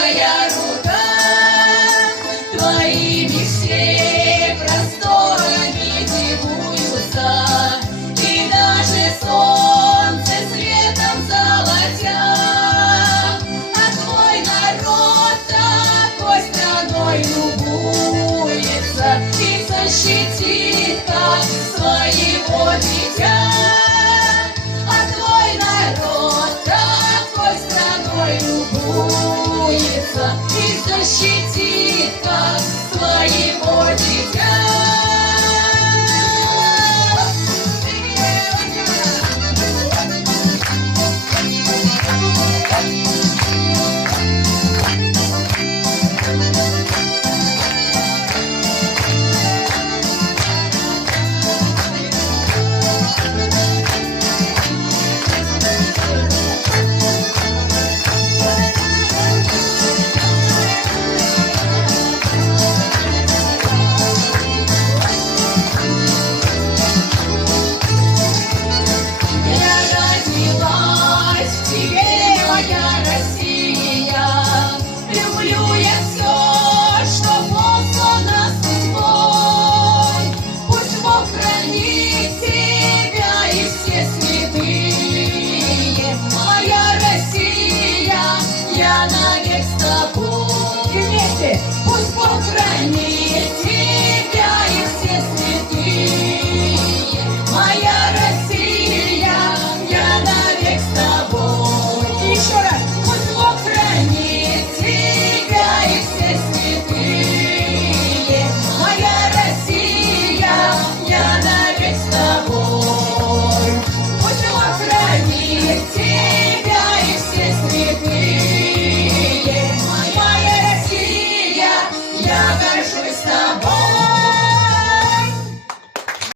Твоя рука, Твоими все просторами дивуются, и даже солнце светом золотя. А Твой народ такой страной любуется и защитит как своего дитя. А Твой народ такой страной любуется и защитит как своего дитя. Пусть Бог хранит тебя и все святые. Моя Россия, я навек с тобой. Еще раз. Пусть Бог хранит тебя и все святые. Моя Россия, я навек с тобой.